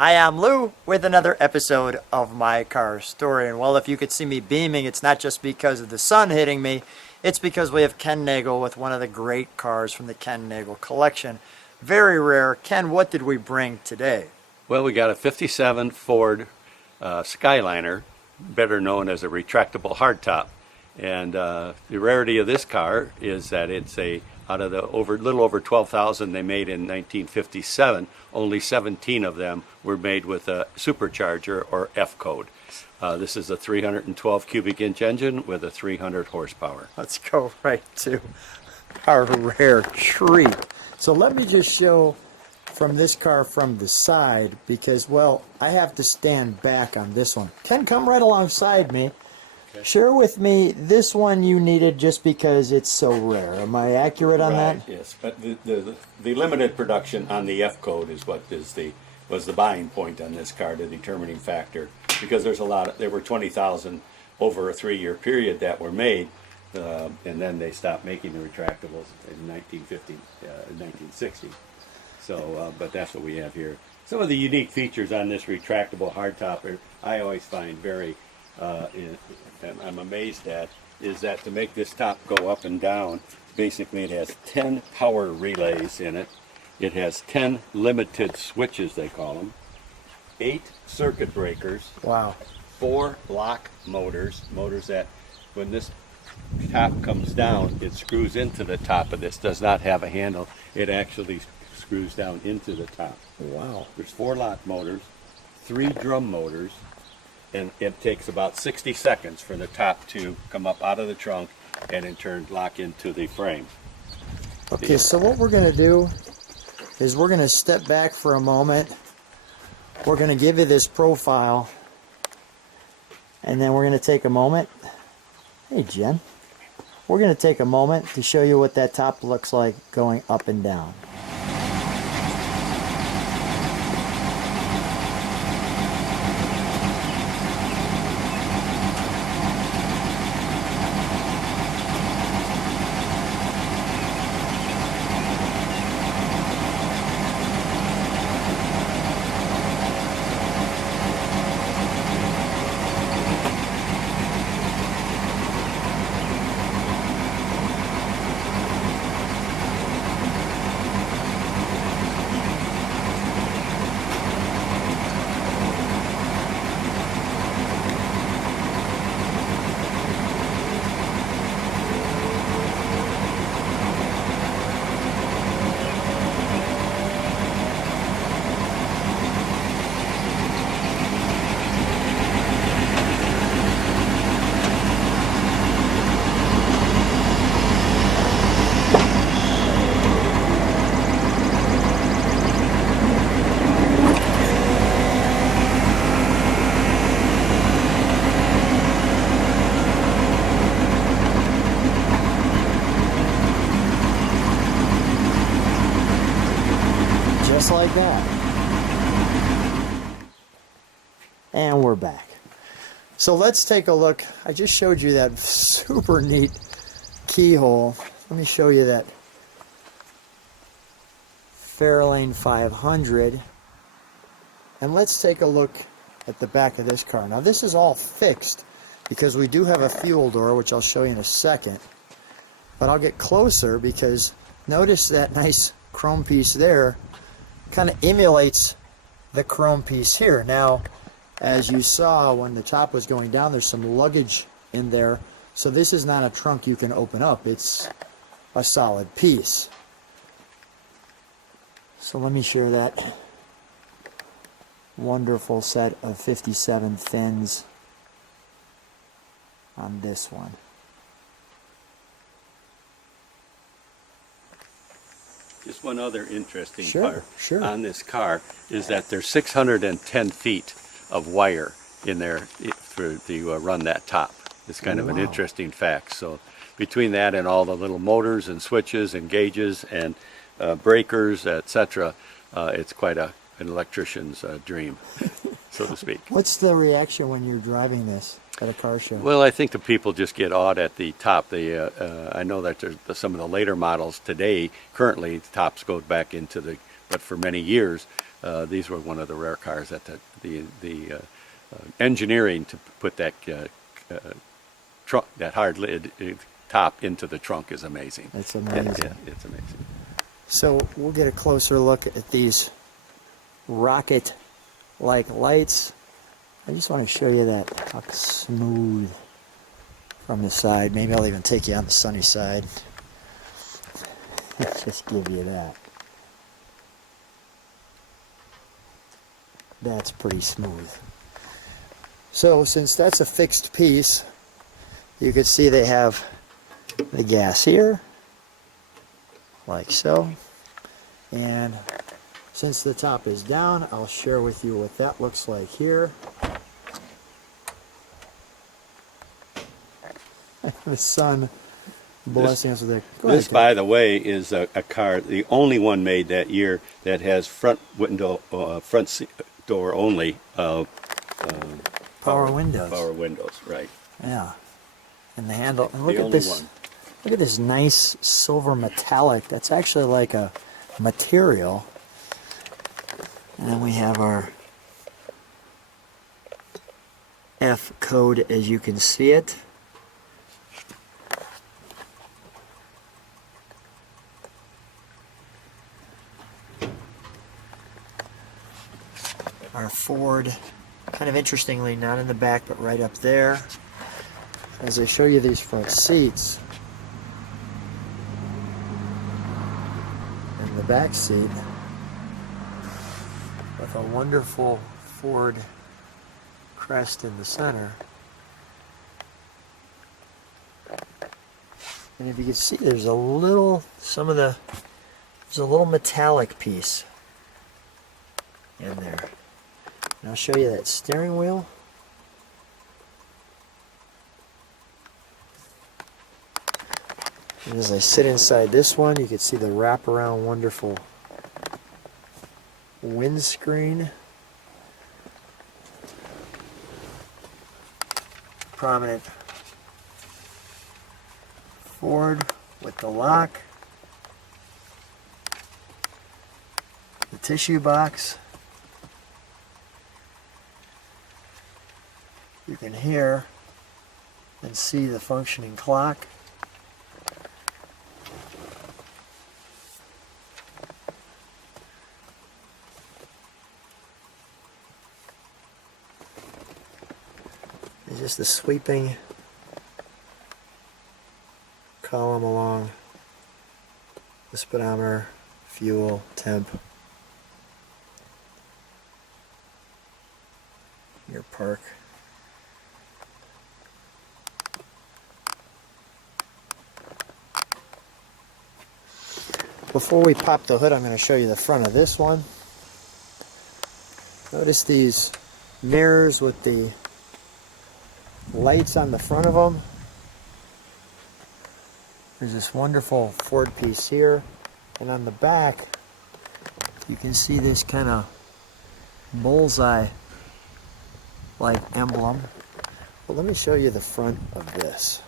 Hi, I'm Lou with another episode of My Car Story. And well, if you could see me beaming, it's not just because of the sun hitting me, it's because we have Ken Nagel with one of the great cars from the Ken Nagel collection. Very rare. Ken, what did we bring today? Well, we got a 57 Ford Skyliner, better known as a retractable hardtop. And the rarity of this car is that it's out of the little over 12,000 they made in 1957, only 17 of them were made with a supercharger or F Code. This is a 312 cubic inch engine with a 300 horsepower. Let's go right to our rare treat. So let me just show from this car from the side because, well, I have to stand back on this one. Ken, come right alongside me. Okay. Share with me this one you needed just because it's so rare. Am I accurate on that? Yes, but the limited production on the F Code is what was the buying point on this car, the determining factor, because there were 20,000 over a 3-year period that were made, and then they stopped making the retractables in 1960. So, but that's what we have here. Some of the unique features on this retractable hardtop I always find very, and I'm amazed at, is that to make this top go up and down, basically it has 10 power relays in it. It has 10 limited switches, they call them, 8 circuit breakers, wow, 4 lock motors that when this top comes down, it screws into the top of this, does not have a handle. It actually screws down into the top. Wow. There's 4 lock motors, 3 drum motors, and it takes about 60 seconds for the top to come up out of the trunk and in turn lock into the frame. Okay, so what we're going to do is we're going to step back for a moment. We're going to give you this profile, and then we're going to take a moment. Hey, Jen. We're going to take a moment to show you what that top looks like going up and down. Just like that. And we're back. So let's take a look. I just showed you that super neat keyhole. Let me show you that Fairlane 500. And let's take a look at the back of this car. Now this is all fixed because we do have a fuel door, which I'll show you in a second. But I'll get closer because notice that nice chrome piece there kind of emulates the chrome piece here. Now, as you saw when the top was going down, there's some luggage in there. So this is not a trunk you can open up. It's a solid piece. So let me share that wonderful set of 57 fins on this one. Just one other interesting part on this car is that there's 610 feet of wire in there to run that top. It's kind of an interesting fact. So between that and all the little motors and switches and gauges and breakers, etc., it's quite an electrician's dream, so to speak. What's the reaction when you're driving this at a car show? Well, I think the people just get awed at the top. I know that there's some of the later models today, currently, the tops go back into but for many years, these were one of the rare cars that the engineering to put that trunk, that hard lid top into the trunk is amazing. It's amazing. It's amazing. So we'll get a closer look at these rocket-like lights. I just want to show you that, how smooth from the side. Maybe I'll even take you on the sunny side. Just give you that. That's pretty smooth. So since that's a fixed piece, you can see they have the gas here, like so. And since the top is down, I'll share with you what that looks like here. The sun blessing us with it. This, by the way, is a car, the only one made that year that has front window, front door only power windows. Power windows, right? Yeah, and the handle. And look The at only this. one. Look at this nice silver metallic. That's actually like a material. And then we have our F code, as you can see it. Our Ford, kind of interestingly, not in the back, but right up there. As I show you these front seats, and the back seat, with a wonderful Ford crest in the center. And if you can see, there's a little, there's a little metallic piece in there. And I'll show you that steering wheel. And as I sit inside this one, you can see the wraparound wonderful windscreen. Prominent Ford with the lock. The tissue box. You can hear and see the functioning clock. It's just the sweeping column along the speedometer, fuel, temp, your park. Before we pop the hood, I'm going to show you the front of this one. Notice these mirrors with the lights on the front of them. There's this wonderful Ford piece here, and on the back you can see this kind of bullseye like emblem. Well, let me show you the front of this.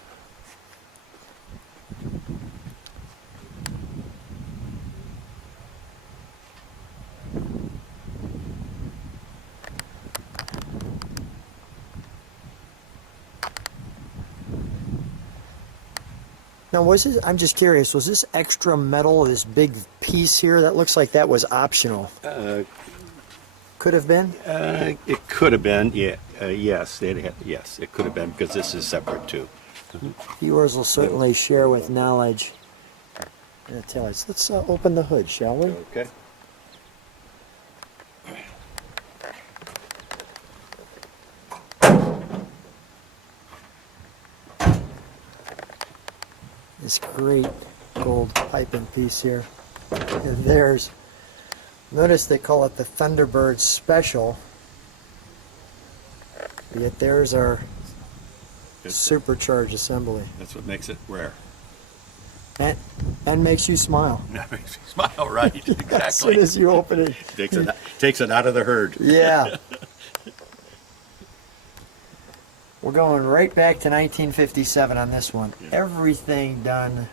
Now, was this, I'm just curious, was this extra metal, this big piece here, that looks like that was optional? Could have been? It could have been, yeah. Yes, it could have been, because this is separate too. Viewers will certainly share with knowledge in the taillights. Let's open the hood, shall we? Okay. This great gold piping piece here. And there's, notice they call it the Thunderbird Special. Yet there's our supercharged assembly. That's what makes it rare. And makes you smile. That makes you smile, right? Exactly. As soon as you open it. Takes it out of the herd. Yeah. We're going right back to 1957 on this one. Yeah. Everything done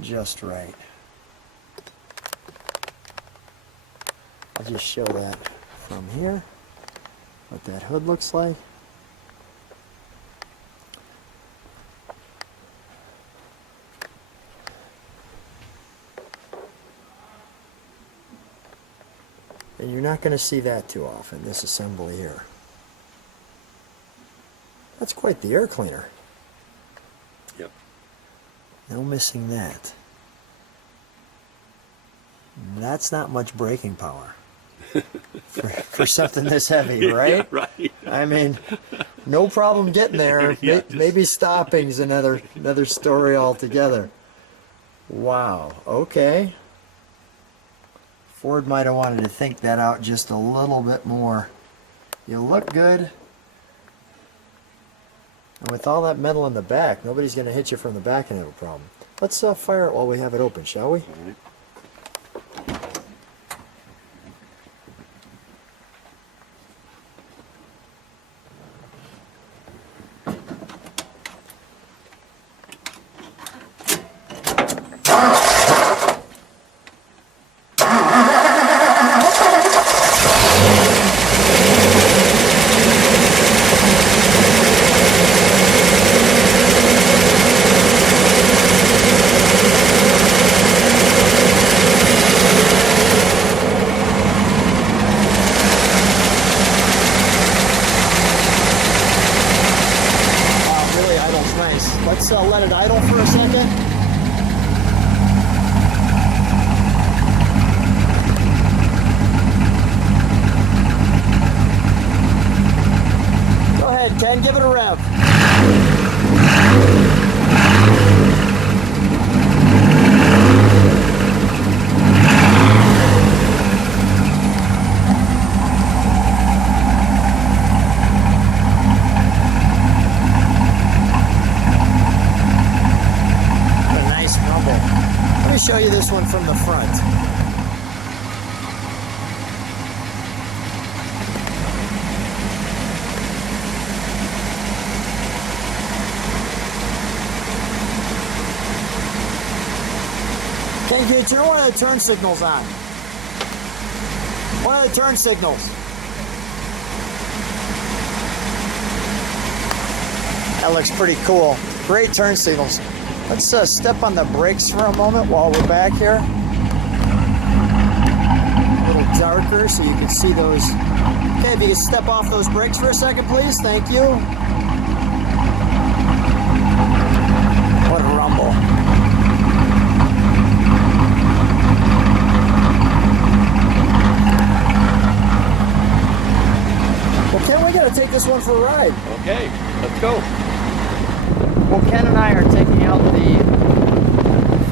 just right. I'll just show that from here, what that hood looks like. And you're not going to see that too often, this assembly here. That's quite the air cleaner. Yep. No missing that. That's not much braking power for something this heavy, right? Yeah, right. I mean, no problem getting there. Yeah, Maybe stopping's another story altogether. Wow. Okay. Ford might have wanted to think that out just a little bit more. You look good. And with all that metal in the back, nobody's going to hit you from the back and have a problem. Let's fire it while we have it open, shall we? All right. Let's let it idle for a second. Go ahead, Ken, give it a rev. Show you this one from the front. Can you turn one of the turn signals on? One of the turn signals. That looks pretty cool. Great turn signals. Let's step on the brakes for a moment while we're back here. A little darker so you can see those. Okay, if you can step off those brakes for a second, please. Thank you. What a rumble. Well, Ken, we gotta take this one for a ride. Okay, let's go. Well, Ken and I are taking out the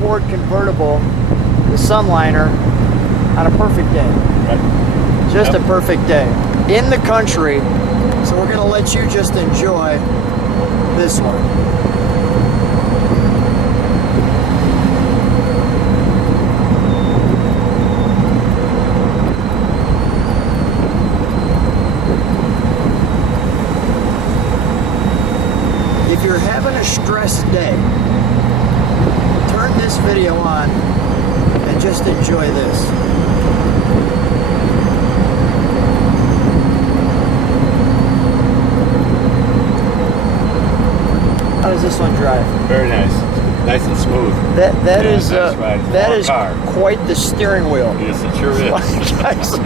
Ford convertible, the Sunliner, on a perfect day. Right. Just a perfect day. In the country, so we're going to let you just enjoy this one. If you're having a stressed day, turn this video on and just enjoy this. How does this one drive? Very nice. Nice and smooth. That Yeah, is that's right. that Long is car. quite the steering wheel. Yes, it sure is. Guys,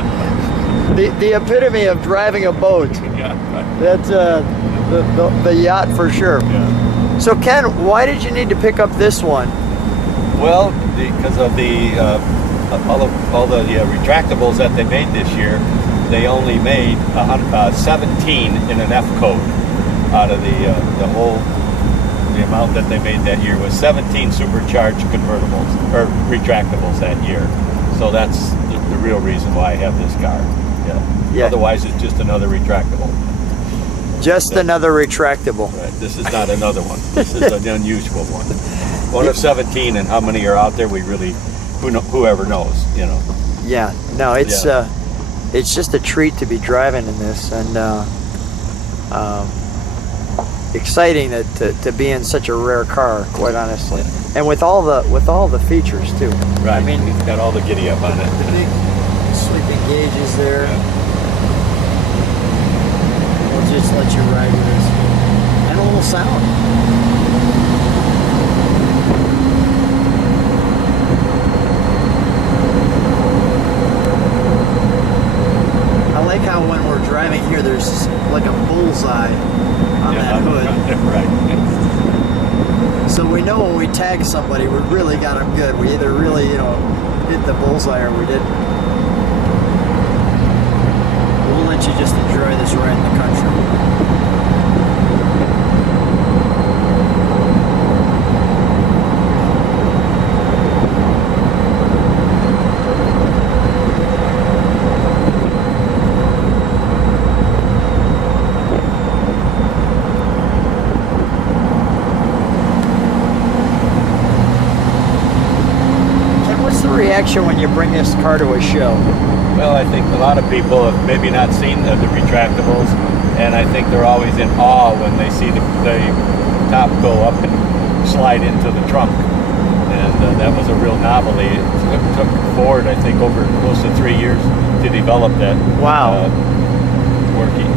the epitome of driving a boat. Yeah, right. That's the yacht for sure. Yeah. So Ken, why did you need to pick up this one? Well, because of the all the retractables that they made this year, they only made 17 in an F code out of the whole. The amount that they made that year was 17 supercharged convertibles or retractables that year. So that's the real reason why I have this car. Yeah. Otherwise, it's just another retractable. Just another retractable. Right. This is not another one. This is an unusual one. One of 17, and how many are out there? We really, whoever knows, you know. Yeah. No, it's just a treat to be driving in this, and exciting to be in such a rare car, quite honestly, and with all the features too. Right. I mean, it's got all the giddy up on it. The big sweeping gauges there. We'll just let you ride with this. And a little sound. I like how when we're driving here, there's like a bullseye on that hood. Right. So we know when we tag somebody, we really got them good. We either really, hit the bullseye or we didn't. We'll let you just enjoy this ride in the country. Reaction when you bring this car to a show? Well, I think a lot of people have maybe not seen the retractables, and I think they're always in awe when they see the top go up and slide into the trunk. And that was a real novelty. It took Ford, I think, over close to 3 years to develop that. Wow. Working.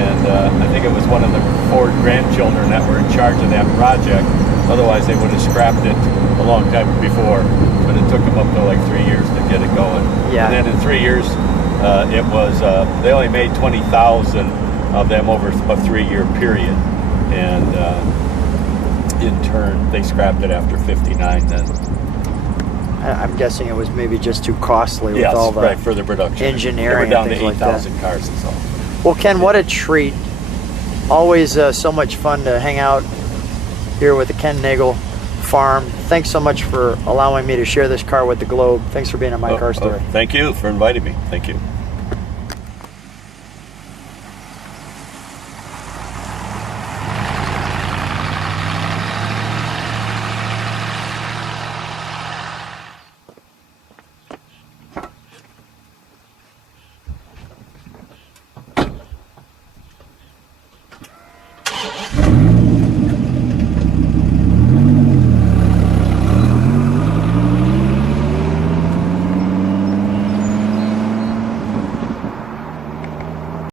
And I think it was one of the Ford grandchildren that were in charge of that project. Otherwise, they would have scrapped it a long time before. But it took them up to like 3 years to get it going. Yeah. And then in 3 years, it was they only made 20,000 of them over a 3-year period, and in turn they scrapped it after 59. Then I'm guessing it was maybe just too costly with yes, all the right, for the production engineering. They were down and to things like 8,000 cars and so. Well, Ken, what a treat! Always so much fun to hang out here with the Ken Nagel farm. Thanks so much for allowing me to share this car with the globe. Thanks for being on my car story. Thank you for inviting me. Thank you.